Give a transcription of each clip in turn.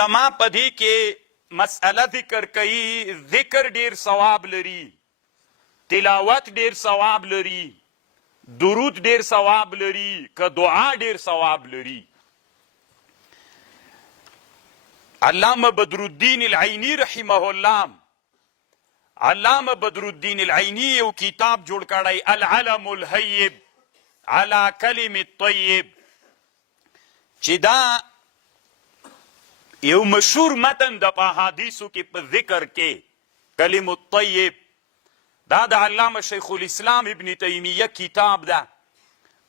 علما په دې کې مسئله ذکر کوي، ذکر ډیر ثواب لري، تلاوت ډیر ثواب لري، درود ډیر ثواب لري، که دعا ډیر ثواب لري. علامه بدرالدین العینی رحمه الله، علامه بدرالدین العینی یو کتاب جوړ کړی العلم الهیب علی کلم الطیب، چې دا یو مشهور متن د په احادیثو کې په ذکر کې کلم الطیب، دا د علامه شیخ الاسلام ابن تیمیه کتاب ده.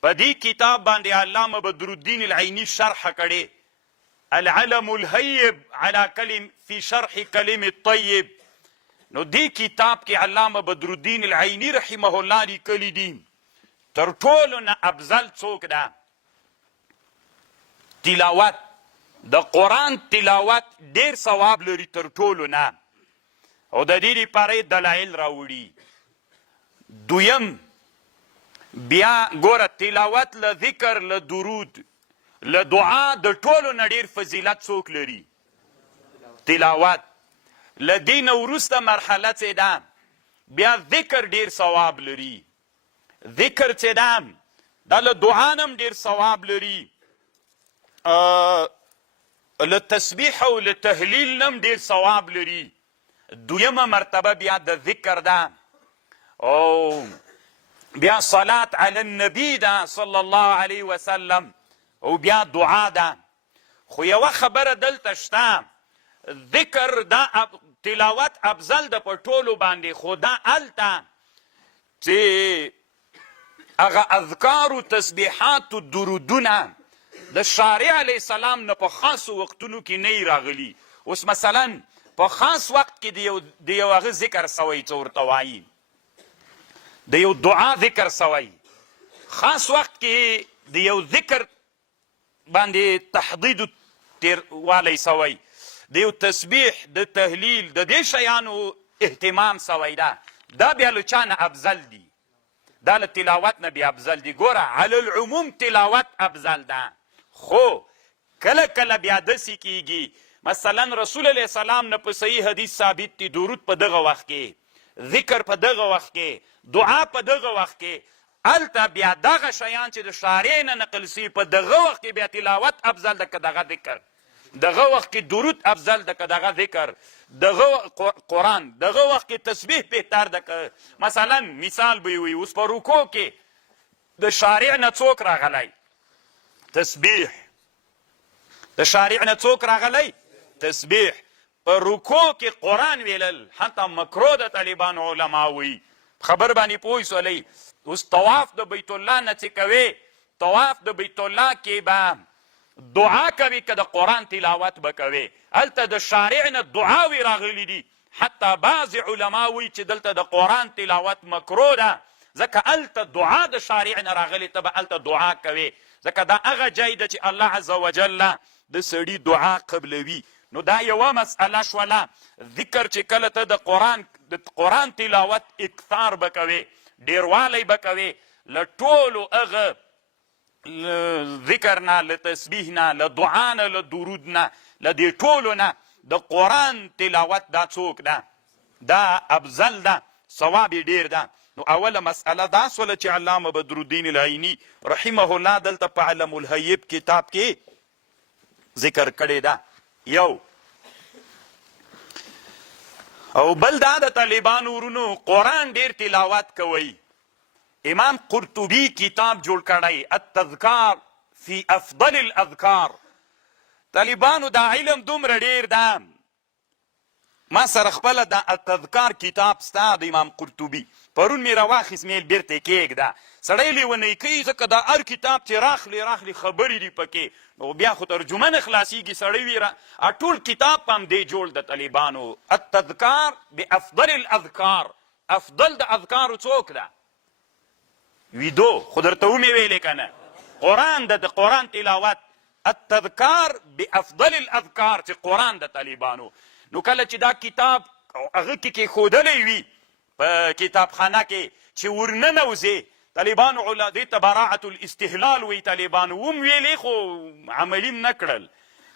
په دې کتاب باندې علامه بدرالدین العینی شرح کړي العلم الهیب علی کلم فی شرح کلم الطیب. نو دې کتاب کې علامه بدرالدین العینی رحمه الله لیکلي دي تر ټولو نه افضل څوک ده؟ تلاوت د قرآن تلاوت ډیر ثواب لري تر ټولو نه، او د دې لپاره دلایل راوړي. دویم بیا ګوره تلاوت له ذکر له درود له دعا د ټولو نه ډیر فضیلت څوک لري؟ تلاوت. له دې نه وروسته مرحله چې ده بیا ذکر ډیر ثواب لري. ذکر چې ده دا له دعا نه هم ډیر ثواب لري، له تسبیح او له تهلیل نه هم ډیر ثواب لري. دویمه مرتبه بیا د ذکر ده، او بیا صلات علی النبی ده صلی الله علیه وسلم، او بیا دعا ده. خو یوه خبره دلته شته، ذکر دا تلاوت افضل ده په ټولو باندې، خو دا هلته چې هغه اذکار و تسبیحات و درودونه د شارع علیه السلام نه په خاصو وختونو کې نه راغلي. اوس مثلا په خاص وخت کې د یو هغه ذکر سوی څه ورته وایي، د یو دعا ذکر سوی، خاص وخت کې د یو ذکر باندې تحدید تیروالی سوی، د یو تسبیح د تهلیل د دې شیانو اهتمام سوی ده، دا بیا له چا نه افضل دي؟ دا له تلاوت نه بیا افضل دي. ګوره علی العموم تلاوت افضل ده، خو کله کله بیا داسې کیږي مثلا رسول علیه السلام نه په صحیح حدیث ثابت دي درود په دغه وخت کې، ذکر په دغه وخت کې، دعا په دغه وخت کې، هلته بیا دغه شیان چې د شارع نه نقل سوي په دغه وخت کې بیا تلاوت افضل ده که دغه ذکر، دغه وخت کې درود افضل ده که دغه ذکر، دغه قرآن دغه وخت کې تسبیح بهتر ده که مثلا مثال به وي اوس په رکوع کې د شارع نه څوک راغلی؟ تسبیح. د شارع نه څوک راغلی؟ تسبیح. په رکوع کې قرآن ویلل حتی مکروه د طالبانو علما وي. خبر باندې پوه سولئ. اوس طواف د بیت الله نه چې کوې، طواف د بیت الله کې به دعا کوي که د قرآن تلاوت به کوي، هلته د شارع نه دعاوې راغلی دي. حتی بعض علما وایي چې دلته د قرآن تلاوت مکروه ده، ځکه هلته دعا د شارع نه راغلې، ته به هلته دعا کوې، ځکه دا هغه ځای ده چې الله عز وجل د سړي دعا قبلوي. نو دا یوه مسئله شوله. ذکر چې کله ته د قرآن تلاوت اکثار به کوې، ډیروالی به کوې، له ټولو هغه ذکر نه، له تسبیح نه، له دعا نه، له درود نه، له دې ټولو نه د قرآن تلاوت دا څوک ده؟ دا افضل ده، ثواب یې ډیر ده. نو اوله مسئله دا سوله چې علامه بدرالدین العینی رحمه الله دلته په علم الهیب کتاب کې ذکر کړی ده. یو او بل دا د طالبانو ورونو قرآن ډیر تلاوت کوي. امام قرطبی کتاب جوړ کړی التذکار فی افضل الاذکار. طالبانو دا علم دومره ډیر ده، ما سره خپله دا التذکار کتاب ستا د امام قرطبی پرون مې راواخیست، مې بیرته کېږده. سړی لیونی کوي ځکه دا هر کتاب چې راخلي خبرې دي پکې، نو بیا خو ترجمه نه خلاصېږي. سړی وي ټول کتاب په همدې جوړ د طالبانو التذکار بافضل الاذکار. افضل د اذکارو څوک ده؟ ویدو خو درته ومې ویلې که نه، قرآن د قرآن تلاوت التذکار بافضل الاذکار چې قرآن د طالبانو. نو کله چې دا کتاب هغه کې کېښودلی وي په کتابخانه کې چې ورننوځې، طالبانو دې ته براعة الاستهلال وی، طالبانو هم ویلې خو عملي نه کړل.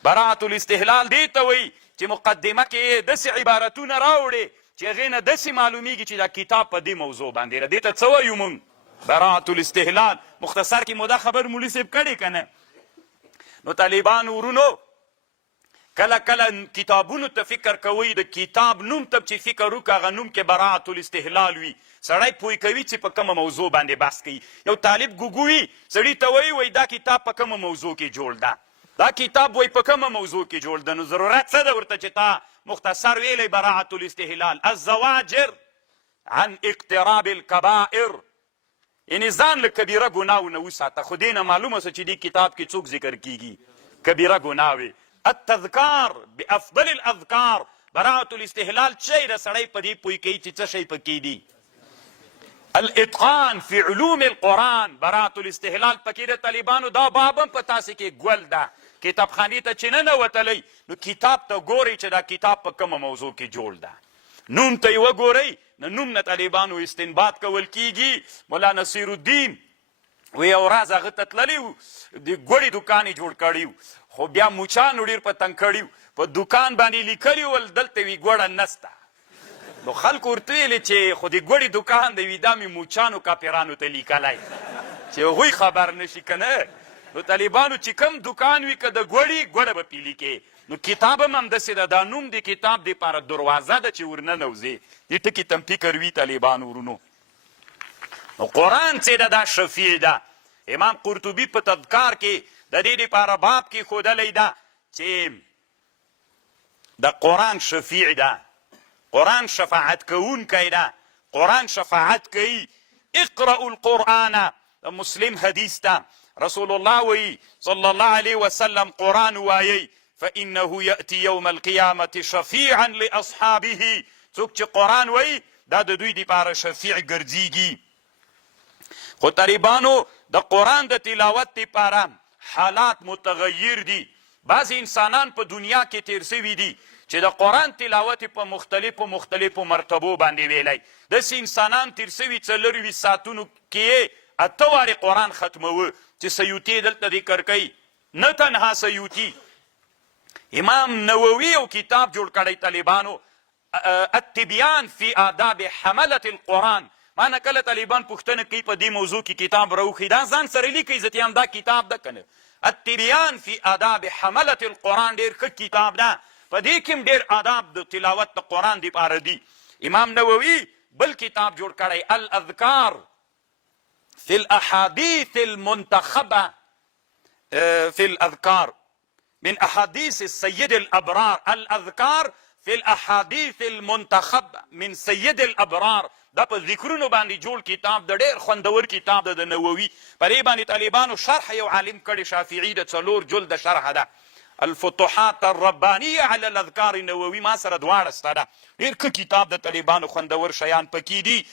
براءة الاستهلال دې ته وایي چې مقدمه کې داسې عبارتونه راوړې چې هغې نه داسې معلومیږي چې دا کتاب په دې موضوع باندې ده. دې ته څه وایو مونږ؟ براءة الاستهلال. مختصر کې مو دا خبر مولي صاحب کړی که نه؟ نو طالبانو ورونو کله کله کتابونو ته فکر کوئ، د کتاب نوم ته چې فکر وکړه هغه نوم کې براءة الاستهلال وي. سړی پوه کوي چې په کومه موضوع باندې بحث کوي. یو طالب ګوګو وي، سړي ته وایي دا کتاب په کومه موضوع کې جوړ ده، دا کتاب وایي په کومه موضوع کې جوړ ده. نو ضرورت څه ده ورته چې تا مختصر ویلی براءة الاستهلال الزواجر عن اقتراب الكبائر، یعنې ځان له کبیره ګناهو نه وساته. خو دې نه معلومه شوه چې دې کتاب کې څوک ذکر کیږي؟ کبیره ګناهوې. التذکار بافضل الاذکار. براءة الاستهلال شی د سړی په دې پوه کوي چې څه شی پکې دي. الاتقان فی علوم القرآن. براءة الاستهلال پکې د طالبانو دا باب هم په تاسې کې ګول ده. کتابخانې ته چې ننوتلی نو کتاب ته ګورئ چې دا کتاب په کومه موضوع کې جوړ ده. نوم ته یې وګورئ، نو نوم نه طالبانو استنباط کول کیږي. مولا نصیر الدین و یو ورځ هغه ته تللی و، د ګوړې دوکان یې جوړ کړی و، خو بیا موچانو ډېر په تنګ کړي و. په دوکان باندې لیکلي ول دلته وي ګوړه نسته. نو خلکو ورته ویلې چې خو د ګوړې دوکان دی وي دا مې موچانو کاپیرانو ته لیکلی چې هغوی خبر نه شي که نه. نو طالبانو چې کوم دوکان وي که د ګوړې ګوړه به پې لیکې. نو کتاب هم همداسې ده. دا نوم د کتاب دپاره دروازه ده چې ورننوځې. دې ټکي ته هم فکر وي طالبانو ورونو. نو قرآن څه ده؟ دا شفیع ده. امام قرطبي په تذکار کې د دې دپاره باب کې ښودلی ده چې د قرآن شفیع ده، قرآن شفاعت کوونکی ده، قرآن شفاعت کوي. اقرأوا القرآن. مسلم حدیث ده، رسول الله وی صلی الله علیه وسلم قرآن وایي فإنه يأتي يوم القيامة شفيعا لأصحابه. څوک چې قرآن وایي دا د دوی دپاره شفیع ګرځېږي. خو طالبانو د قرآن د تلاوت دپاره حالات متغیر دي. بعضې انسانان په دنیا کې تیر سوي دي چې د قرآن تلاوت په مختلفو مرتبو باندې ویلی. داسې انسانان تیر سوي 4 ساعتونو کې 8 وارې قرآن ختموه چې سیوطي دلته ذکر کوي. نه تنها سیوطي، امام نووي یو کتاب جوړ کړی طالبانو، التبیان فی آداب حملة القرآن. مانه کله طالبان پوښتنه کوي په دې موضوع کې کتاب راوښي، دا ځان سره لیکي عزتیان دا کتاب ده که نه؟ التبیان فی آداب حملة القرآن ډېر ښه کتاب ده. په دې کې هم ډېر آداب د تلاوت د قرآن دپاره دي. امام نووي بل کتاب جوړ کړی الاذکار فی الاحادیث المنتخبه فی الاذکار من احادیث السید الابرار. الاذکار فی الاحادیث المنتخبه من سید الابرار. دا په ذکرونو باندې جوړ کتاب د ډېر خوندور کتاب ده د نووي. په دې باندې طالبانو شرح یو عالم کړی شافعي د 4 جلده شرحه ده. الفتوحات الربانیه علی الاذکار نووي ما سره دواړه سته ده. ډېر ښه کتاب د طالبانو خوندور شیان پکې دي.